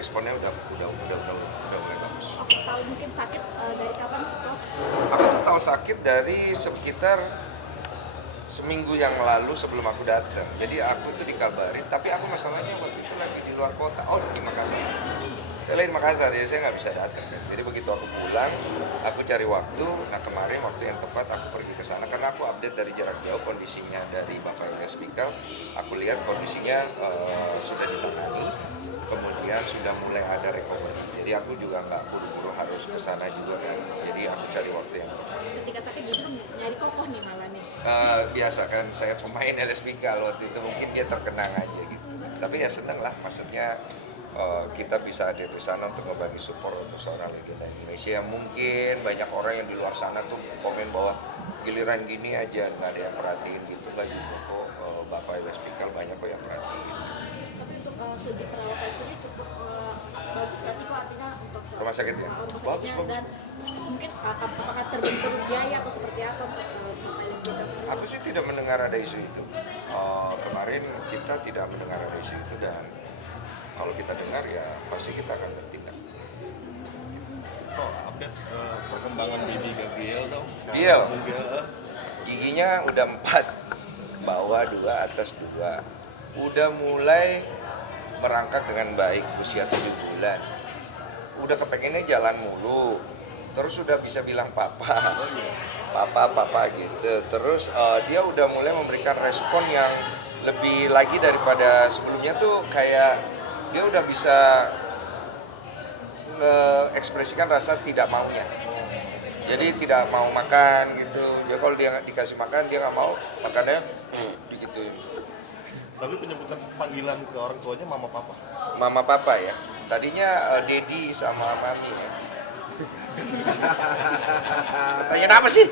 responnya udah mulai bagus. Aku tahu mungkin sakit dari kapan sih kok? Aku tuh tahu sakit dari sekitar seminggu yang lalu sebelum aku datang. Jadi aku tuh dikabarin, tapi aku masalahnya waktu itu lagi di luar kota. Oh, di Makassar. Saya lagi di Makassar, jadi saya nggak bisa datang. Jadi begitu aku pulang, aku cari waktu. Nah kemarin waktu yang tepat aku pergi ke sana karena aku update dari jarak jauh kondisinya dari Bapak Ilyas Pikal. Aku lihat kondisinya sudah ditangani, kemudian sudah mulai ada recovery. Jadi aku juga nggak buru-buru harus ke sana juga kan. Jadi aku cari waktu yang tepat. Ketika sakit justru nyari kokoh nih malah nih. Biasa kan saya pemain Ilyas Pikal waktu itu mungkin dia terkenang aja gitu. Tapi ya seneng lah, maksudnya kita bisa hadir di sana untuk membagi support untuk seorang legenda Indonesia yang mungkin banyak orang yang di luar sana tuh komen bahwa giliran gini aja nggak ada yang perhatiin gitu. Nggak juga kok, Bapak Ilyas Pikal banyak kok yang perhatiin. Tapi untuk segi perawatan sendiri cukup bagus nggak sih kok, artinya untuk Rumah sakit ya? rumah Bagus, sakitnya, bagus. dan mungkin apakah terbentur biaya atau seperti apa untuk Ilyas Pikal sendiri? Aku sih tidak mendengar ada isu itu. Kemarin kita tidak mendengar ada isu itu dan kalau kita dengar ya pasti kita akan bertindak. Kok update perkembangan Bibi Gabriel dong sekarang? Biel. Juga Giginya udah 4, bawah 2, atas 2. Udah mulai merangkak dengan baik usia 7 bulan. Udah kepengennya jalan mulu. Terus udah bisa bilang papa. Papa gitu. Terus dia udah mulai memberikan respon yang lebih lagi daripada sebelumnya tuh kayak dia udah bisa mengekspresikan rasa tidak maunya. Jadi tidak mau makan gitu. Dia kalau dia dikasih makan dia nggak mau, makannya digituin. tapi penyebutan panggilan ke orang tuanya mama papa. Mama papa ya. Tadinya Dedi sama Mami ya. Pertanyaan apa sih?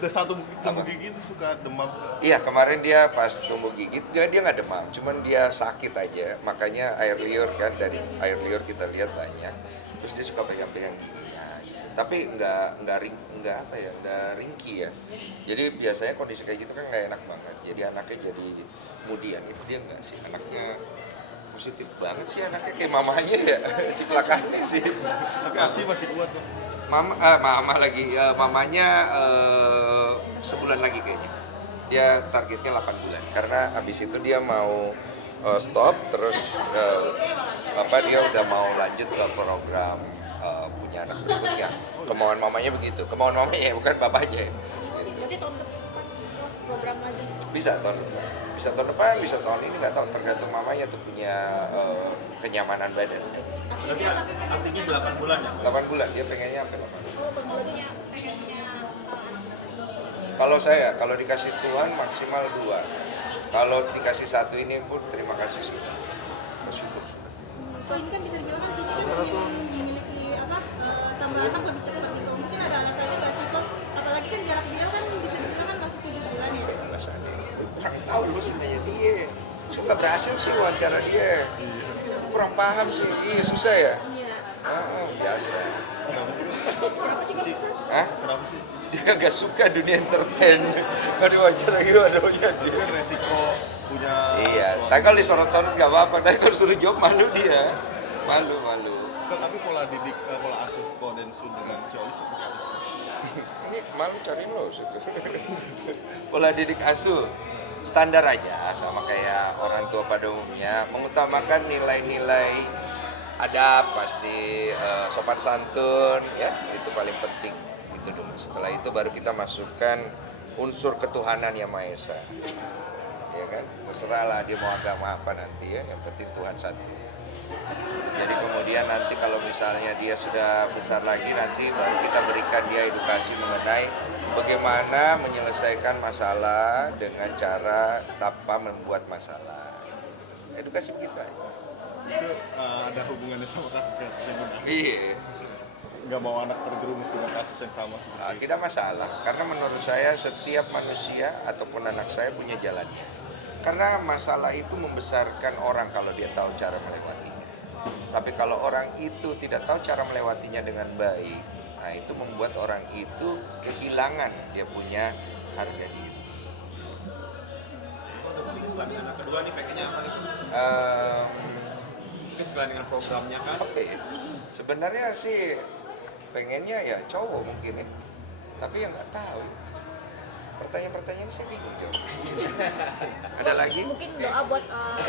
Dan satu tumbuh gigi itu suka demam. Iya, kemarin dia pas tumbuh gigit dia nggak demam, cuman dia sakit aja. Makanya air liur kan, dari air liur kita lihat banyak. Terus dia suka pegang-pegang giginya gitu. Tapi nggak ringkih ya. Jadi biasanya kondisi kayak gitu kan nggak enak banget. Jadi anaknya jadi kemudian itu dia nggak sih, anaknya positif banget sih, anaknya kayak mamanya ya. Ciplakannya sih. Tapi ASI masih kuat kok. Mamanya sebulan lagi kayaknya. Dia targetnya 8 bulan karena habis itu dia mau stop, terus dia udah mau lanjut ke program punya anak berikutnya. Kemauan mamanya begitu, kemauan mamanya bukan bapaknya. Gitu. Berarti tahun depan program lagi. Bisa tahun depan, bisa tahun ini, nggak tahu, tergantung mamanya tuh punya kenyamanan badan. Berarti aslinya 8 bulan ya? 8 bulan, dia pengennya sampai 8 bulan. Berarti pengennya Kalau dikasih Tuhan maksimal 2. Kalau dikasih 1 ini pun terima kasih sudah. Bersyukur sudah. Kok ini kan bisa dibilang kan Cici kan memiliki tambah anak lebih cepat gitu. Mungkin ada alasannya nggak sih kok? Apalagi kan jarak dia kan bisa dibilang kan masih 7 bulan ya. Apa ya alasannya? Kurang tahu lu sebenarnya dia. Lu nggak berhasil sih wawancara dia. Lu kurang paham sih. Iya susah ya? Iya. Biasa. Kenapa sih? Kenapa sih kok susah? Hah? Kenapa sih? Dia nggak suka dunia entertain. Nggak diwawancara gimana dia. Tapi kan resiko punya. Iya, suami. tapi kalau disorot-sorot nggak apa-apa. Tapi kalau suruh jawab malu dia. Malu. Tapi pola asuh Ko dan Sun dengan Cioli seperti apa sih? Ini malu cariin lo situ. Pola didik asuh standar aja sama kayak orang tua pada umumnya, mengutamakan nilai-nilai adab, pasti sopan santun ya, itu paling penting. Itu dulu. Setelah itu baru kita masukkan unsur ketuhanan yang Maha Esa. Ya kan? Terserahlah dia mau agama apa nanti ya, yang penting Tuhan satu. Jadi kemudian nanti kalau misalnya dia sudah besar lagi, nanti baru kita berikan dia edukasi mengenai bagaimana menyelesaikan masalah dengan cara tanpa membuat masalah. Edukasi begitu aja. Itu ada hubungannya sama kasus-kasus yang benar. Iya. Nggak mau anak terjerumus dengan kasus yang sama seperti itu. Tidak masalah, karena menurut saya setiap manusia ataupun anak saya punya jalannya. Karena masalah itu membesarkan orang kalau dia tahu cara melewatinya. Tapi kalau orang itu tidak tahu cara melewatinya dengan baik, nah itu membuat orang itu kehilangan dia punya harga diri. Selain anak kedua nih pengennya apa nih? Mungkin sekalian dengan programnya kan. Apa ya? Sebenarnya sih pengennya ya cowok mungkin ya, tapi ya nggak tahu. Pertanyaan-pertanyaan saya bingung jawabnya. Ada lagi? Mungkin doa buat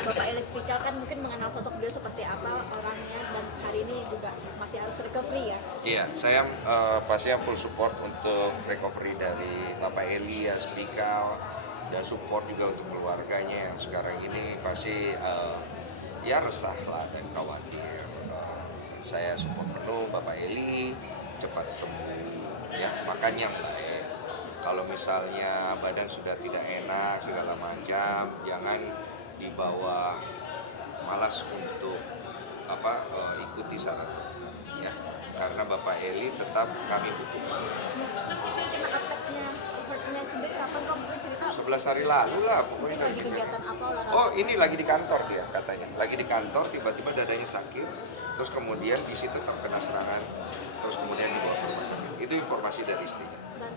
Bapak Elis Pikal, kan mungkin mengenal sosok beliau seperti apa orangnya, dan hari ini juga masih harus recovery ya. Iya, saya pastinya full support untuk recovery dari Bapak Elias Pikal, dan support juga untuk keluarganya yang sekarang ini pasti ya resah lah dan khawatir. Saya support penuh Bapak Eli cepat sembuh, ya makan yang baik. Kalau misalnya badan sudah tidak enak segala macam, jangan dibawa malas untuk ikuti saran dokter, ya. Karena Bapak Eli tetap kami butuhkan. Kena efeknya sendiri kapan kok, mungkin cerita 11 hari lalu lah mungkin pokoknya. lagi kegiatan apa olahraga? Oh, ini lagi di kantor dia katanya. Lagi di kantor, tiba-tiba dadanya sakit, terus kemudian di situ terkena serangan, terus kemudian dibawa ke rumah sakit. Itu informasi dari istrinya. Dan